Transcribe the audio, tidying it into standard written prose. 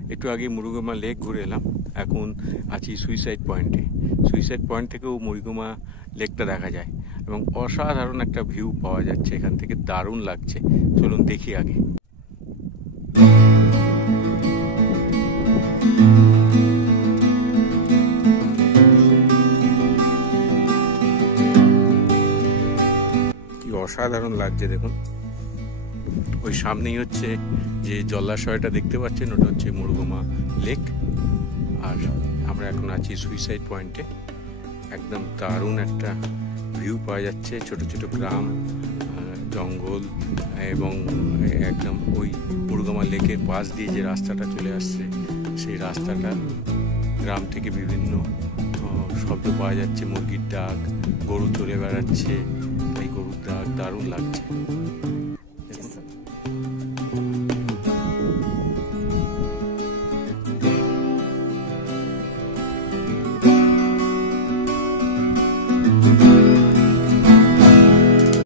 একটু আগে মুরুগুমা লেক ঘুরে এলাম। এখন আছি সুইসাইড পয়েন্টে। সুইসাইড পয়েন্ট থেকেও মুরুগুমা লেকটা দেখা যায় এবং অসাধারণ একটা ভিউ পাওয়া যাচ্ছে এখান থেকে, দারুণ লাগছে। চলুন দেখি আগে। কি অসাধারণ লাগছে দেখুন। ওই সামনেই হচ্ছে যে জলাশয়টা দেখতে পাচ্ছেন, ওটা হচ্ছে মুরুগুমা লেক। আর আমরা এখন আছি সুইসাইড পয়েন্টে। একদম দারুণ একটা ভিউ পাওয়া যাচ্ছে, ছোট ছোট গ্রাম, জঙ্গল এবং একদম ওই মুরুগুমা লেকের পাশ দিয়ে যে রাস্তাটা চলে আসছে, সেই রাস্তাটা গ্রাম থেকে বিভিন্ন শব্দ পাওয়া যাচ্ছে, মুরগির ডাক, গরু চলে বেড়াচ্ছে, এই গরুর ডাক দারুণ লাগছে। দেখুন